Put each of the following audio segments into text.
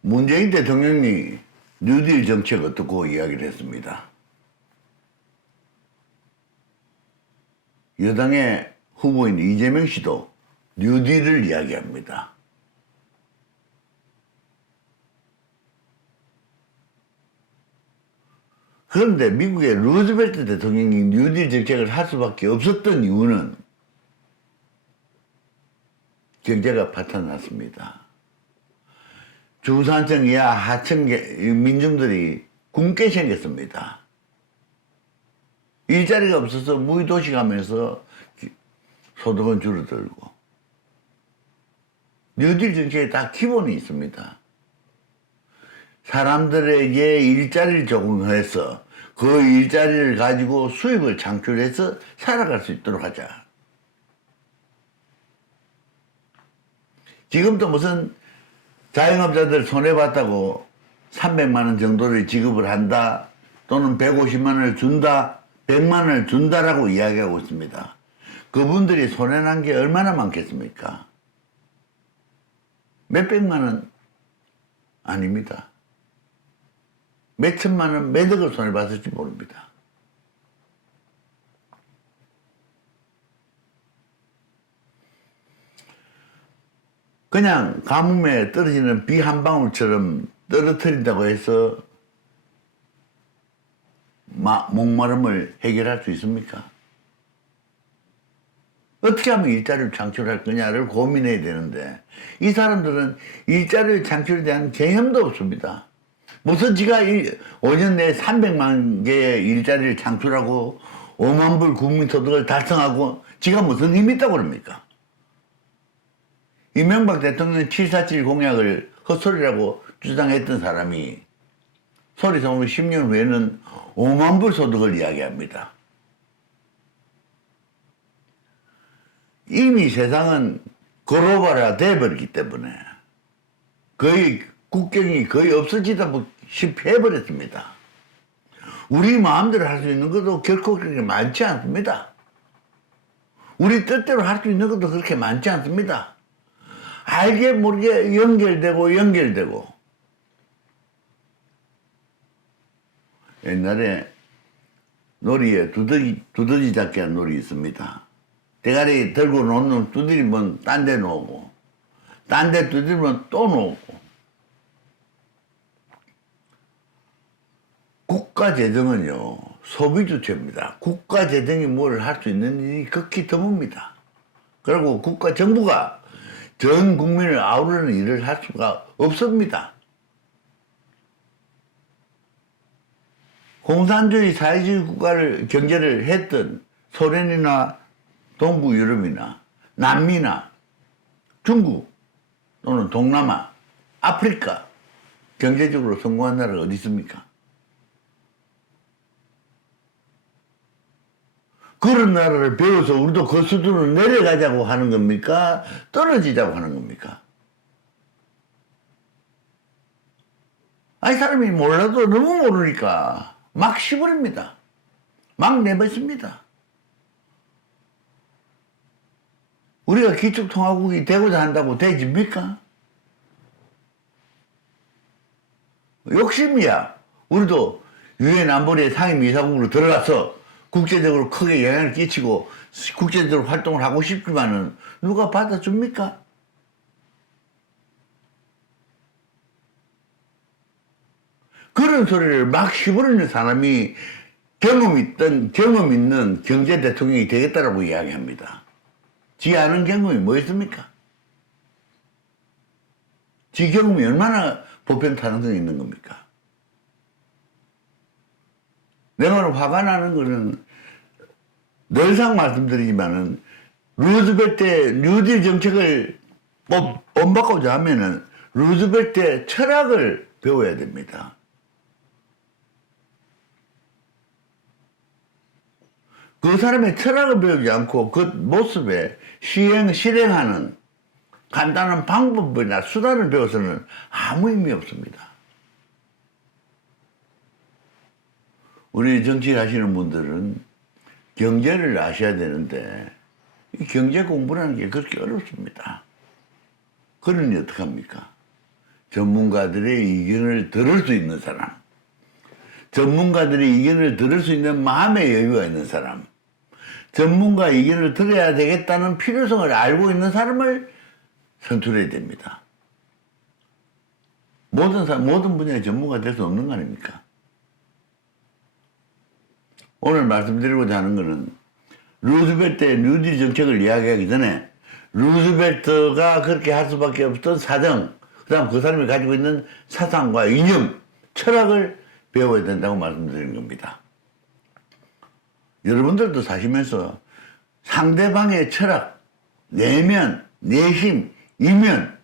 문재인 대통령이 뉴딜 정책을 듣고 이야기를 했습니다. 여당의 후보인 이재명 씨도 뉴딜을 이야기합니다. 그런데 미국의 루즈벨트 대통령이 뉴딜 정책을 할 수밖에 없었던 이유는 경제가 파탄났습니다. 중산층 이하 하층 계- 민중들이 굶게 생겼습니다. 일자리가 없어서 무의도시 가면서 기- 소득은 줄어들고 뉴딜 정책에 다 기본이 있습니다. 사람들에게 일자리를 제공해서 그 일자리를 가지고 수입을 창출해서 살아갈 수 있도록 하자. 지금도 무슨 자영업자들 손해봤다고 300만 원 정도를 지급을 한다 또는 150만 원을 준다 100만 원을 준다라고 이야기하고 있습니다. 그분들이 손해난 게 얼마나 많겠습니까? 몇백만 원 아닙니다. 몇천만 원, 몇억을 손해봤을지 모릅니다. 그냥 가뭄에 떨어지는 비 한 방울처럼 떨어뜨린다고 해서 마, 목마름을 해결할 수 있습니까? 어떻게 하면 일자리를 창출할 거냐를 고민해야 되는데 이 사람들은 일자리를 창출에 대한 개념도 없습니다. 무슨 지가 5년 내에 300만 개의 일자리를 창출하고 5만 불 국민소득을 달성하고 지가 무슨 힘이 있다고 그럽니까? 이명박 대통령 747 공약을 헛소리라고 주장했던 사람이 소리 소문 10년 후에는 5만 불 소득을 이야기합니다. 이미 세상은 글로벌화 돼버리기 때문에 거의 국경이 거의 없어지다시피 해버렸습니다. 우리 마음대로 할 수 있는 것도 결코 그렇게 많지 않습니다. 우리 뜻대로 할 수 있는 것도 그렇게 많지 않습니다. 알게 모르게 연결되고 연결되고 옛날에 놀이에 두더지, 두더지 잡기 한 놀이 있습니다. 대가리 들고 놓는 두드리면 딴 데 놓고 딴 데 두드리면 또 놓고 국가 재정은요 소비 주체입니다. 국가 재정이 뭘 할 수 있는 일이 극히 드뭅니다. 그리고 국가 정부가 전 국민을 아우르는 일을 할 수가 없습니다. 공산주의 사회주의 국가를 경제를 했던 소련이나 동부 유럽이나 남미나 중국 또는 동남아, 아프리카 경제적으로 성공한 나라가 어디 있습니까? 그런 나라를 배워서 우리도 그 수준으로 내려가자고 하는 겁니까? 떨어지자고 하는 겁니까? 아니, 사람이 몰라도 너무 모르니까 막 씹어버립니다. 막 내뱉습니다. 우리가 기축통화국이 되고자 한다고 되집니까? 욕심이야. 우리도 유엔 안보리의 상임이사국으로 들어가서 국제적으로 크게 영향을 끼치고 국제적으로 활동을 하고 싶지만은 누가 받아줍니까? 그런 소리를 막 씹어내는 사람이 경험 있던 경험 있는 경제 대통령이 되겠다라고 이야기합니다. 지 아는 경험이 뭐 있습니까? 지 경험이 얼마나 보편 타능성이 있는 겁니까? 내가 화가 나는 거는 늘상 말씀드리지만은 루즈벨트의 뉴딜 정책을 뭐 본받고자 하면은 루즈벨트의 철학을 배워야 됩니다. 그 사람의 철학을 배우지 않고 그 모습에 시행, 실행하는 간단한 방법이나 수단을 배워서는 아무 의미 없습니다. 우리 정치 하시는 분들은 경제를 아셔야 되는데 이 경제 공부라는 게 그렇게 어렵습니다. 그러니 어떡합니까? 전문가들의 의견을 들을 수 있는 사람, 전문가들의 의견을 들을 수 있는 마음의 여유가 있는 사람, 전문가 의견을 들어야 되겠다는 필요성을 알고 있는 사람을 선출해야 됩니다. 모든 사람, 모든 분야의 전문가 될 수 없는 거 아닙니까? 오늘 말씀드리고자 하는 것은 루즈벨트의 뉴딜 정책을 이야기하기 전에 루즈벨트가 그렇게 할 수밖에 없던 사정, 그 다음 그 사람이 가지고 있는 사상과 이념, 철학을 배워야 된다고 말씀드리는 겁니다. 여러분들도 사시면서 상대방의 철학, 내면, 내심, 이면,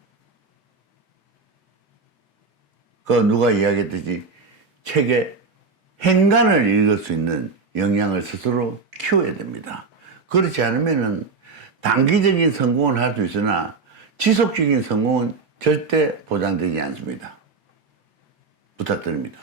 그 누가 이야기했듯이 책에 행간을 읽을 수 있는 역량을 스스로 키워야 됩니다. 그렇지 않으면은 단기적인 성공은 할 수 있으나 지속적인 성공은 절대 보장되지 않습니다. 부탁드립니다.